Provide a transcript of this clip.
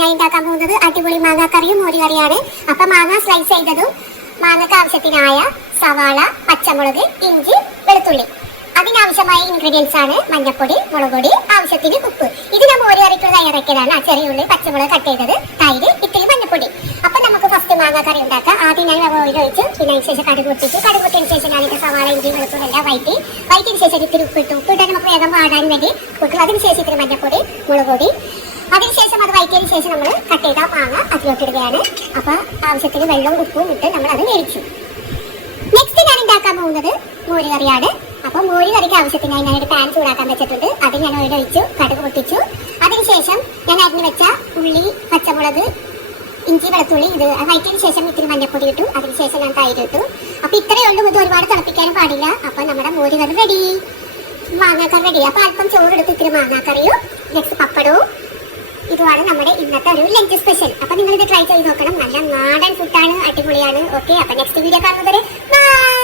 ഞാൻ ഉണ്ടാക്കാൻ പോകുന്നത് അടിപൊളി മാങ്ങാക്കറിയും മോരുകറിയാണ്. അപ്പൊ മാങ്ങ സ്ലൈസ് ചെയ്തതും മാങ്ങക്ക് ആവശ്യത്തിനായ സവാള, പച്ചമുളക്, ഇഞ്ചി, വെളുത്തുള്ളി. അതിനാവശ്യമായ ഇൻഗ്രീഡിയൻസ് ആണ് മഞ്ഞപ്പൊടി, മുളക് പൊടി, ആവശ്യത്തിന് ഉപ്പ്. ഇത് ഞാൻ മോരുകറിക്ക് തയ്യാറാക്കിയതാണ്. ചെറിയ ഉള്ളി, പച്ചമുളക് കട്ട് ചെയ്തത്, തൈര്, ഇത്തിരി മഞ്ഞപ്പൊടി. അപ്പൊ നമുക്ക് ഫസ്റ്റ് മാങ്ങാക്കറി ഉണ്ടാക്കാം. ആദ്യം ഞാൻ ഓയിൽ ഒഴിച്ചു, പിന്നെ അതിന് ശേഷം കടുക് പൊട്ടിച്ചു. കടുക് പൊട്ടിയതിന് ശേഷം ഞാനിത് സവാള, ഇഞ്ചി, വെളുത്തുള്ളി എല്ലാം വയറ്റിന് ശേഷം ഇത്തിരി ഉപ്പിട്ടാൽ നമുക്ക് വേഗം വാടാൻ വേണ്ടി ഉപ്പ്. അതിനുശേഷം ഇത്തിരി മഞ്ഞപ്പൊടി, മുളക് പൊടി. അതിനുശേഷം അത് വയറ്റിയതിന് ശേഷം നമ്മൾ കട്ട് ചെയ്ത മാങ്ങ അതിലോട്ടിടുകയാണ്. അപ്പൊ ആവശ്യത്തിന് വെള്ളവും ഉപ്പും ഇട്ട് നമ്മൾ അത് വേവിച്ചു. നെക്സ്റ്റ് ഞാൻ ഉണ്ടാക്കാൻ പോകുന്നത് മോരുകറിയാണ്. അപ്പൊ മോരുകറിക്ക് ആവശ്യത്തിനായി ഞാനൊരു പാൻ ചൂടാക്കാൻ വെച്ചിട്ടുണ്ട്. അത് ഞാൻ ഓയിൽ ഒഴിച്ചു, കടുക് പൊട്ടിച്ചു. അതിനുശേഷം ഞാൻ അരിഞ്ഞു വെച്ച ഉള്ളി, പച്ചമുളക്, ഇഞ്ചി, വെളുത്തുള്ളി ഇത് വയറ്റിന് ശേഷം ഇത്തിരി മഞ്ഞപ്പൊടി ഇട്ടു. അതിനുശേഷം ഞാൻ തൈര് ഇട്ടു. അപ്പൊ ഇത്രയേ ഉള്ളൂ, ഇത് ഒരുപാട് തിളപ്പിക്കാനും പാടില്ല. അപ്പൊ നമ്മുടെ മോരുകറി റെഡി, മാങ്ങാക്കറി റെഡി. അപ്പൊ അല്പം ചോറെടുത്ത് ഇത്തിരി മാങ്ങാക്കറിയും നെക്സ്റ്റ് പപ്പടവും. ഇതുമാണ് നമ്മുടെ ഇന്നത്തെ ഒരു ലഞ്ച് സ്പെഷ്യൽ. അപ്പൊ നിങ്ങൾ ഇത് ട്രൈ ചെയ്ത് നോക്കണം. നല്ല നാടൻ ഫുഡാണ്, അടിപൊളിയാണ്. ഓക്കെ, അപ്പൊ നെക്സ്റ്റ് വീഡിയോ കാണുന്നത് വരെ ബൈ.